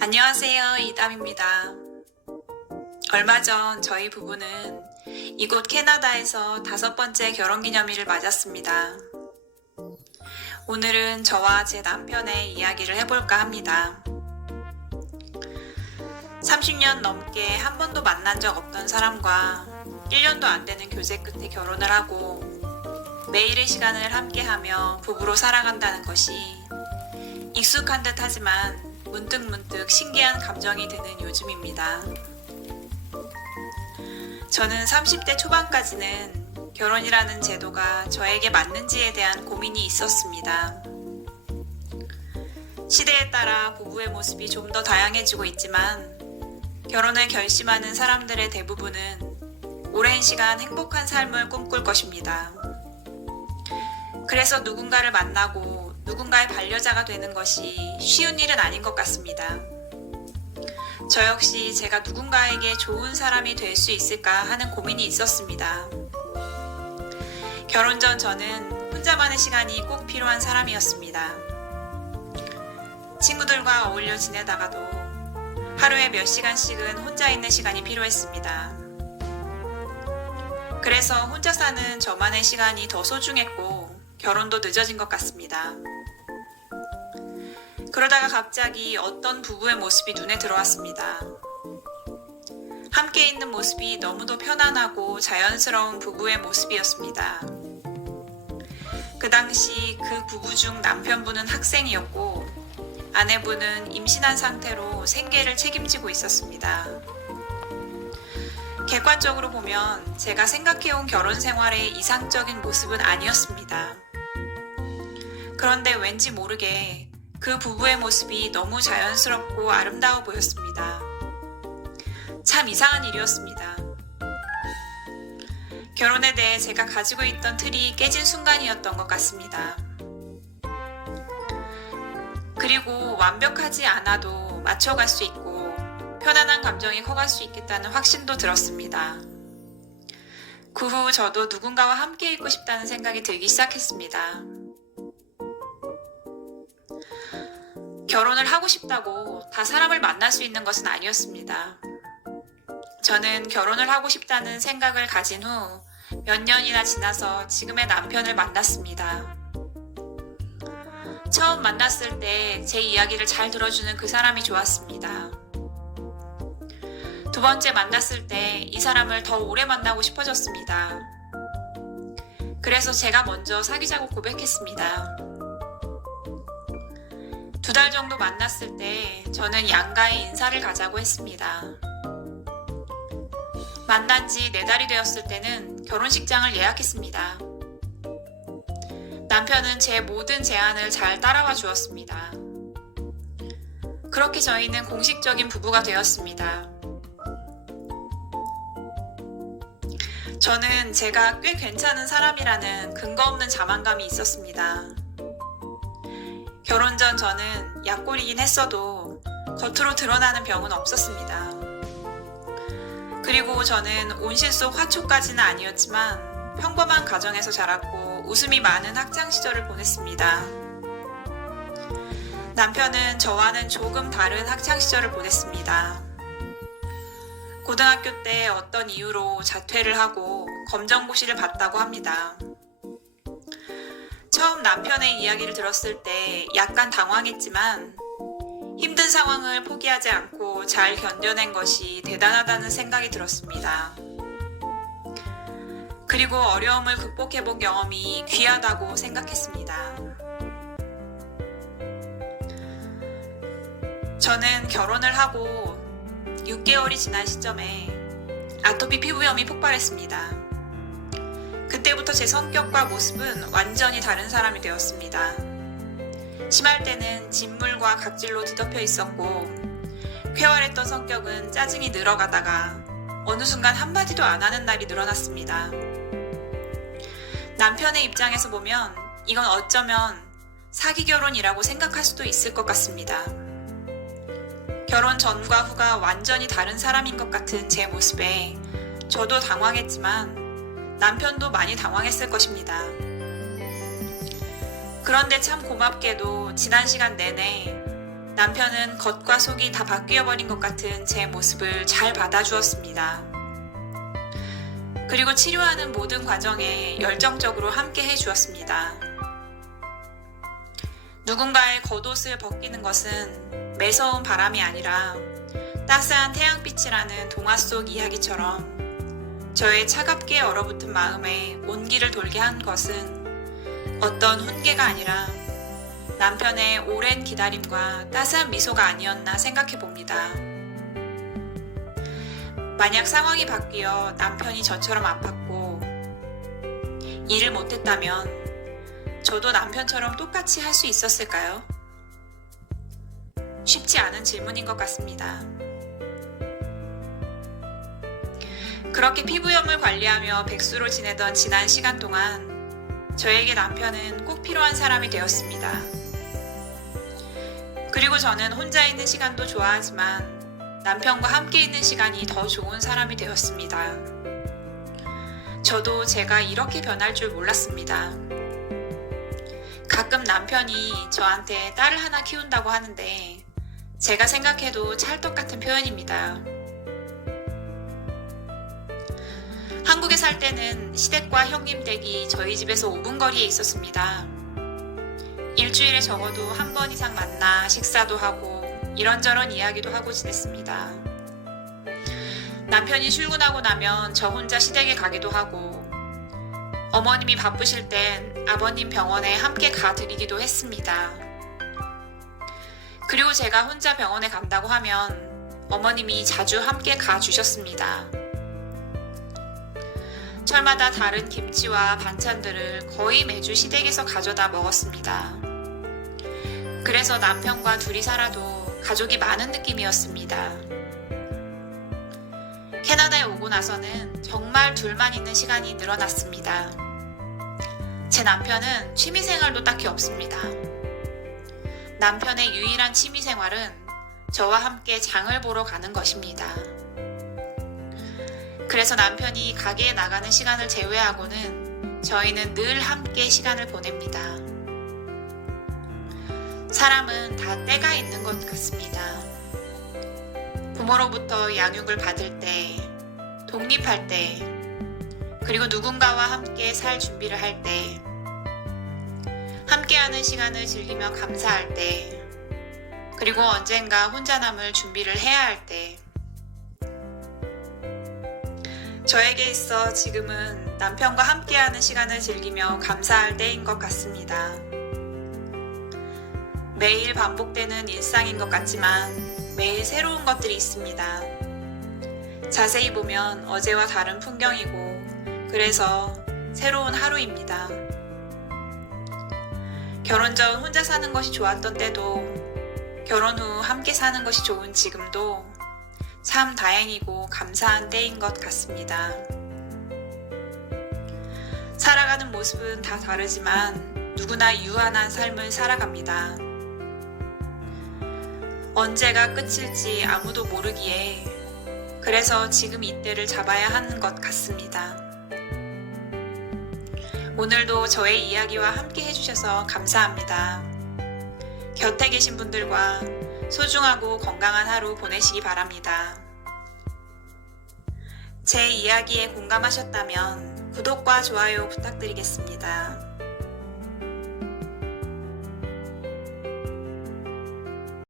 안녕하세요. 이담입니다. 얼마 전 저희 부부는 이곳 캐나다에서 5번째 결혼기념일을 맞았습니다. 오늘은 저와 제 남편의 이야기를 해볼까 합니다. 30년 넘게 한 번도 만난 적 없던 사람과 1년도 안 되는 교제 끝에 결혼을 하고 매일의 시간을 함께하며 부부로 살아간다는 것이 익숙한 듯 하지만 문득문득 신기한 감정이 드는 요즘입니다. 저는 30대 초반까지는 결혼이라는 제도가 저에게 맞는지에 대한 고민이 있었습니다. 시대에 따라 부부의 모습이 좀 더 다양해지고 있지만 결혼을 결심하는 사람들의 대부분은 오랜 시간 행복한 삶을 꿈꿀 것입니다. 그래서 누군가를 만나고 누군가의 반려자가 되는 것이 쉬운 일은 아닌 것 같습니다. 저 역시 제가 누군가에게 좋은 사람이 될 수 있을까 하는 고민이 있었습니다. 결혼 전 저는 혼자만의 시간이 꼭 필요한 사람이었습니다. 친구들과 어울려 지내다가도 하루에 몇 시간씩은 혼자 있는 시간이 필요했습니다. 그래서 혼자 사는 저만의 시간이 더 소중했고 결혼도 늦어진 것 같습니다. 그러다가 갑자기 어떤 부부의 모습이 눈에 들어왔습니다. 함께 있는 모습이 너무도 편안하고 자연스러운 부부의 모습이었습니다. 그 당시 그 부부 중 남편분은 학생이었고 아내분은 임신한 상태로 생계를 책임지고 있었습니다. 객관적으로 보면 제가 생각해온 결혼 생활의 이상적인 모습은 아니었습니다. 그런데 왠지 모르게 그 부부의 모습이 너무 자연스럽고 아름다워 보였습니다. 참 이상한 일이었습니다. 결혼에 대해 제가 가지고 있던 틀이 깨진 순간이었던 것 같습니다. 그리고 완벽하지 않아도 맞춰갈 수 있고 편안한 감정이 커갈 수 있겠다는 확신도 들었습니다. 그 후 저도 누군가와 함께 있고 싶다는 생각이 들기 시작했습니다. 결혼을 하고 싶다고 다 사람을 만날 수 있는 것은 아니었습니다. 저는 결혼을 하고 싶다는 생각을 가진 후 몇 년이나 지나서 지금의 남편을 만났습니다. 처음 만났을 때 제 이야기를 잘 들어주는 그 사람이 좋았습니다. 두 번째 만났을 때 이 사람을 더 오래 만나고 싶어졌습니다. 그래서 제가 먼저 사귀자고 고백했습니다. 2달 정도 만났을 때 저는 양가에 인사를 가자고 했습니다. 만난 지 4달이 되었을 때는 결혼식장을 예약했습니다. 남편은 제 모든 제안을 잘 따라와 주었습니다. 그렇게 저희는 공식적인 부부가 되었습니다. 저는 제가 꽤 괜찮은 사람이라는 근거 없는 자만감이 있었습니다. 결혼 전 저는 약골이긴 했어도 겉으로 드러나는 병은 없었습니다. 그리고 저는 온실 속 화초까지는 아니었지만 평범한 가정에서 자랐고 웃음이 많은 학창 시절을 보냈습니다. 남편은 저와는 조금 다른 학창 시절을 보냈습니다. 고등학교 때 어떤 이유로 자퇴를 하고 검정고시를 봤다고 합니다. 처음 남편의 이야기를 들었을 때 약간 당황했지만 힘든 상황을 포기하지 않고 잘 견뎌낸 것이 대단하다는 생각이 들었습니다. 그리고 어려움을 극복해본 경험이 귀하다고 생각했습니다. 저는 결혼을 하고 6개월이 지난 시점에 아토피 피부염이 폭발했습니다. 그때부터 제 성격과 모습은 완전히 다른 사람이 되었습니다. 심할 때는 진물과 각질로 뒤덮여 있었고 쾌활했던 성격은 짜증이 늘어가다가 어느 순간 한마디도 안 하는 날이 늘어났습니다. 남편의 입장에서 보면 이건 어쩌면 사기 결혼이라고 생각할 수도 있을 것 같습니다. 결혼 전과 후가 완전히 다른 사람인 것 같은 제 모습에 저도 당황했지만 남편도 많이 당황했을 것입니다. 그런데 참 고맙게도 지난 시간 내내 남편은 겉과 속이 다 바뀌어버린 것 같은 제 모습을 잘 받아주었습니다. 그리고 치료하는 모든 과정에 열정적으로 함께 해주었습니다. 누군가의 겉옷을 벗기는 것은 매서운 바람이 아니라 따스한 태양빛이라는 동화 속 이야기처럼 저의 차갑게 얼어붙은 마음에 온기를 돌게 한 것은 어떤 훈계가 아니라 남편의 오랜 기다림과 따스한 미소가 아니었나 생각해 봅니다. 만약 상황이 바뀌어 남편이 저처럼 아팠고 일을 못했다면 저도 남편처럼 똑같이 할 수 있었을까요? 쉽지 않은 질문인 것 같습니다. 그렇게 피부염을 관리하며 백수로 지내던 지난 시간 동안 저에게 남편은 꼭 필요한 사람이 되었습니다. 그리고 저는 혼자 있는 시간도 좋아하지만 남편과 함께 있는 시간이 더 좋은 사람이 되었습니다. 저도 제가 이렇게 변할 줄 몰랐습니다. 가끔 남편이 저한테 딸을 하나 키운다고 하는데 제가 생각해도 찰떡 같은 표현입니다. 한국에 살 때는 시댁과 형님 댁이 저희 집에서 5분 거리에 있었습니다. 일주일에 적어도 한 번 이상 만나 식사도 하고 이런저런 이야기도 하고 지냈습니다. 남편이 출근하고 나면 저 혼자 시댁에 가기도 하고 어머님이 바쁘실 땐 아버님 병원에 함께 가드리기도 했습니다. 그리고 제가 혼자 병원에 간다고 하면 어머님이 자주 함께 가주셨습니다. 철마다 다른 김치와 반찬들을 거의 매주 시댁에서 가져다 먹었습니다. 그래서 남편과 둘이 살아도 가족이 많은 느낌이었습니다. 캐나다에 오고 나서는 정말 둘만 있는 시간이 늘어났습니다. 제 남편은 취미생활도 딱히 없습니다. 남편의 유일한 취미생활은 저와 함께 장을 보러 가는 것입니다. 그래서 남편이 가게에 나가는 시간을 제외하고는 저희는 늘 함께 시간을 보냅니다. 사람은 다 때가 있는 것 같습니다. 부모로부터 양육을 받을 때, 독립할 때, 그리고 누군가와 함께 살 준비를 할 때, 함께하는 시간을 즐기며 감사할 때, 그리고 언젠가 혼자 남을 준비를 해야 할 때, 저에게 있어 지금은 남편과 함께하는 시간을 즐기며 감사할 때인 것 같습니다. 매일 반복되는 일상인 것 같지만 매일 새로운 것들이 있습니다. 자세히 보면 어제와 다른 풍경이고 그래서 새로운 하루입니다. 결혼 전 혼자 사는 것이 좋았던 때도 결혼 후 함께 사는 것이 좋은 지금도 참 다행이고 감사한 때인 것 같습니다. 살아가는 모습은 다 다르지만 누구나 유한한 삶을 살아갑니다. 언제가 끝일지 아무도 모르기에 그래서 지금 이때를 잡아야 하는 것 같습니다. 오늘도 저의 이야기와 함께 해주셔서 감사합니다. 곁에 계신 분들과 소중하고 건강한 하루 보내시기 바랍니다. 제 이야기에 공감하셨다면 구독과 좋아요 부탁드리겠습니다.